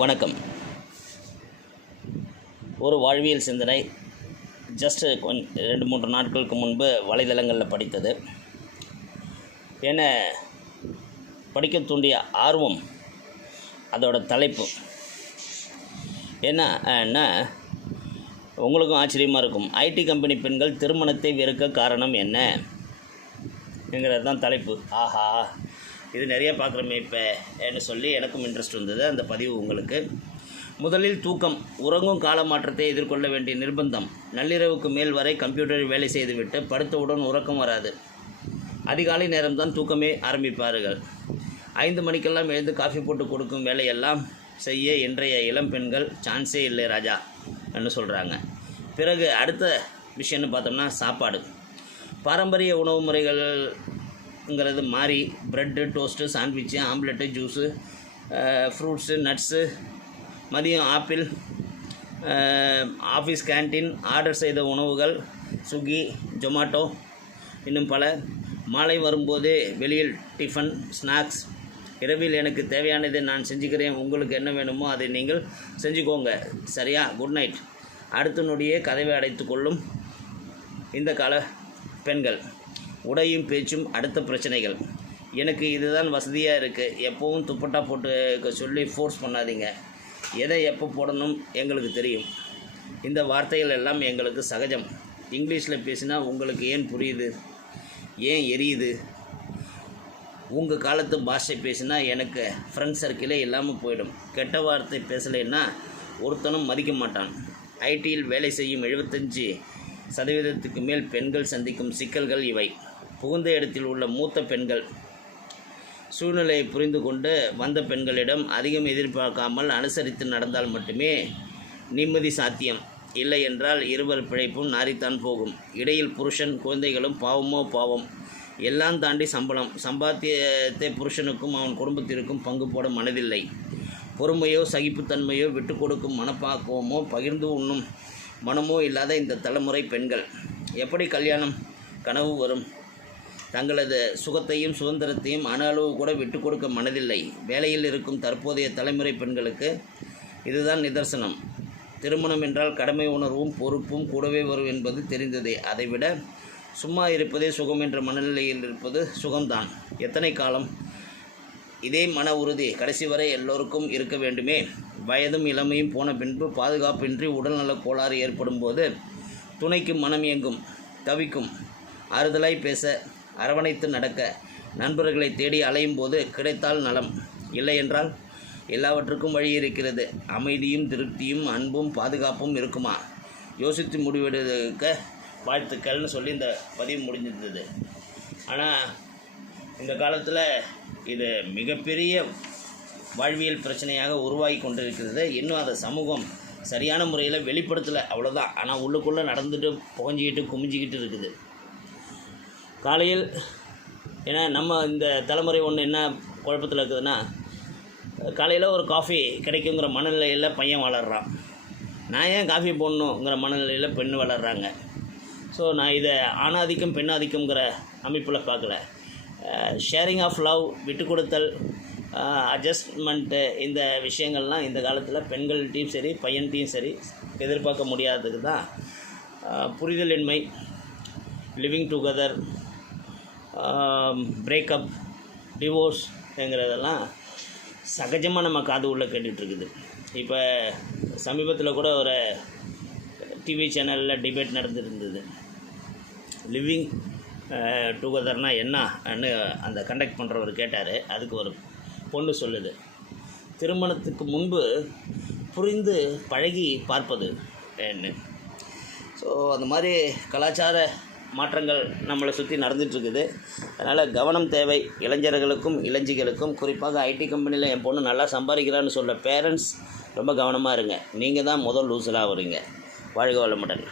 வணக்கம். ஒரு வாழ்வியல் சிந்தனை ஜஸ்ட்டு ரெண்டு மூன்று நாட்களுக்கு முன்பு வலைதளங்களில் படித்தது. என்ன படிக்க தூண்டிய ஆர்வம் அதோட தலைப்பு. என்ன உங்களுக்கும் ஆச்சரியமாக இருக்கும். ஐடி கம்பெனி பெண்கள் திருமணத்தை வெறுக்க காரணம் என்ன? என்கிறது தான் தலைப்பு. ஆஹா. இது நிறைய பார்க்குறோமே இப்போன்னு சொல்லி எனக்கும் இன்ட்ரெஸ்ட் வந்தது அந்த பதிவு உங்களுக்கு. முதலில் தூக்கம் உறங்கும் கால மாற்றத்தை எதிர்கொள்ள வேண்டிய நிர்பந்தம். நள்ளிரவுக்கு மேல் வரை கம்ப்யூட்டரில் வேலை செய்துவிட்டு படுத்தவுடன் உறக்கம் வராது. அதிகாலை நேரம்தான் தூக்கமே ஆரம்பிப்பார்கள். ஐந்து மணிக்கெல்லாம் எழுந்து காஃபி போட்டு கொடுக்கும் வேலையெல்லாம் செய்ய இன்றைய இளம் பெண்கள் சான்ஸே இல்லை ராஜா என்று சொல்கிறாங்க பிறகு அடுத்த விஷயம்னு பார்த்தோம்னா சாப்பாடு. பாரம்பரிய உணவு முறைகள் ங்கிறது மாறி bread toast sandwich omelette juice fruits nuts மதியம் ஆப்பிள் ஆஃபீஸ் கேன்டீன் ஆர்டர் செய்த உணவுகள் ஸ்விக்கி ஜொமாட்டோ இன்னும் பல. மாலை வரும்போதே வெளியில் டிஃபன் ஸ்நாக்ஸ் இரவில் எனக்கு தேவையானதை நான் செஞ்சுக்கிறேன். உங்களுக்கு என்ன வேணுமோ அதை நீங்கள் செஞ்சுக்கோங்க. சரியா? குட் நைட் அடுத்த நொடியே கதவை அடைத்து கொள்ளும் இந்த கால பெண்கள். உடையும் பேச்சும் அடுத்த பிரச்சனைகள். எனக்கு இதுதான் வசதியாக இருக்குது எப்போவும் துப்பட்டா போட்டு சொல்லி ஃபோர்ஸ் பண்ணாதீங்க. எதை எப்போ போடணும் எங்களுக்கு தெரியும். இந்த வார்த்தைகள் எல்லாம் எங்களுக்கு சகஜம். இங்கிலீஷில் பேசினா உங்களுக்கு ஏன் புரியுது? ஏன் எரியுது? உங்கள் காலத்து பாஷை பேசினா எனக்கு ஃப்ரெண்ட் சர்க்கிளே இல்லாமல் போயிடும். கெட்ட வார்த்தை பேசலைன்னா ஒருத்தனும் மதிக்க மாட்டான். ஐடியில் வேலை செய்யும் எழுபத்தஞ்சி சதவீதத்துக்கு மேல் பெண்கள் சந்திக்கும் சிக்கல்கள் இவை. புகுந்த இடத்தில் உள்ள மூத்த பெண்கள். சூழ்நிலையை புரிந்து கொண்டு வந்த பெண்களிடம் அதிகம் எதிர்பார்க்காமல் அனுசரித்து நடந்தால் மட்டுமே நிம்மதி சாத்தியம். இல்லை என்றால் இருவர் பிழைப்பும் நாரித்தான் போகும். இடையில் புருஷன் குழந்தைகளும் பாவமோ பாவம். எல்லாம் தாண்டி சம்பளம். சம்பாத்தியத்தை புருஷனுக்கும் அவன் குடும்பத்திற்கும் பங்கு போட மனதில்லை. பொறுமையோ சகிப்புத்தன்மையோ விட்டு கொடுக்கும் மனப்பாக்குவமோ பகிர்ந்து உண்ணும் மனமோ இல்லாத இந்த தலைமுறை பெண்கள். எப்படி கல்யாணம் கனவு வரும்? தங்களது சுகத்தையும் சுதந்திரத்தையும் அணு அளவு கூட விட்டு கொடுக்க மனதில்லை. வேலையில் இருக்கும் தற்போதைய தலைமுறை பெண்களுக்கு இதுதான் நிதர்சனம். திருமணம் என்றால் கடமை உணர்வும் பொறுப்பும் கூடவே வரும் என்பது தெரிந்ததே. அதைவிட சும்மா இருப்பதே சுகம் என்ற மனநிலையில் இருப்பது சுகம்தான். எத்தனை காலம்? இதே மன உறுதி கடைசி வரை எல்லோருக்கும் இருக்க வேண்டுமே. வயதும் இளமையும் போன பின்பு பாதுகாப்பின்றி உடல்நலக் கோளாறு ஏற்படும் போது துணைக்கு மனம் இயங்கும் தவிக்கும். ஆறுதலாய் பேச அரவணைத்து நடக்க நண்பர்களை தேடி அலையும் போது கிடைத்தால் நலம். இல்லை என்றால் எல்லாவற்றுக்கும் வழி இருக்கிறது. அமைதியும் திருப்தியும் அன்பும் பாதுகாப்பும் இருக்குமா? யோசித்து முடிவெடுக்க வாழ்த்துக்கள்னு சொல்லி இந்த பதிவு முடிஞ்சிருந்தது. ஆனால் இந்த காலத்தில் இது மிகப்பெரிய வாழ்வியல் பிரச்சனையாக உருவாகி கொண்டிருக்கிறது. இன்னும் அதை சமூகம் சரியான முறையில் வெளிப்படுத்தலை அவ்வளோதான் ஆனால் உள்ளுக்குள்ளே நடந்துட்டு புகஞ்சிக்கிட்டு குமிஞ்சிக்கிட்டு இருக்குது. காலையில் ஏன்னா நம்ம இந்த தலைமுறை ஒன்று என்ன குழப்பத்தில் இருக்குதுன்னா காலையில் ஒரு காஃபி கிடைக்குங்கிற மனநிலையில் பையன் வளர்கிறான் நான் ஏன் காஃபி போடணுங்கிற மனநிலையில் பெண் வளர்கிறாங்க ஸோ நான் இதை ஆணாதிக்கம் பெண்ணாதிக்கம்ங்கிற அமைப்பில் பார்க்கல. ஷேரிங் ஆஃப் லவ் விட்டு கொடுத்தல் அட்ஜஸ்ட்மெண்ட்டு இந்த விஷயங்கள்லாம் இந்த காலத்தில் பெண்கள்கிட்டையும் சரி பையன்கிட்டையும் சரி எதிர்பார்க்க முடியாததுக்கு தான் புரிதலின்மை லிவிங் டுகெதர் பிரேக்கப் டிவோர்ஸ்ங்கிறதெல்லாம் சகஜமாக நம்ம காது உள்ளே கேட்டுட்ருக்குது இப்போ சமீபத்தில் கூட ஒரு டிவி சேனலில் டிபேட் நடந்துருந்தது. லிவிங் டுகெதர்னால் uh, என்னன்னு அந்த கண்டக்ட் பண்ணுறவர் கேட்டார். அதுக்கு ஒரு பொண்ணு சொல்லுது. திருமணத்துக்கு முன்பு புரிந்து பழகி பார்ப்பது என்ன ஸோ அந்த மாதிரி கலாச்சார மாற்றங்கள் நம்மளை சுற்றி நடந்துகிட்ருக்குது அதனால் கவனம் தேவை. இளைஞர்களுக்கும் இளைஞிகளுக்கும் குறிப்பாக ஐடி கம்பெனியில் என் பொண்ணு நல்லா சம்பாதிக்கிறான்னு சொல்கிற பேரண்ட்ஸ் ரொம்ப கவனமாக இருங்க. நீங்கள் தான் முதல் லூசலாக வருங்க வாழ்க வளமுடன்.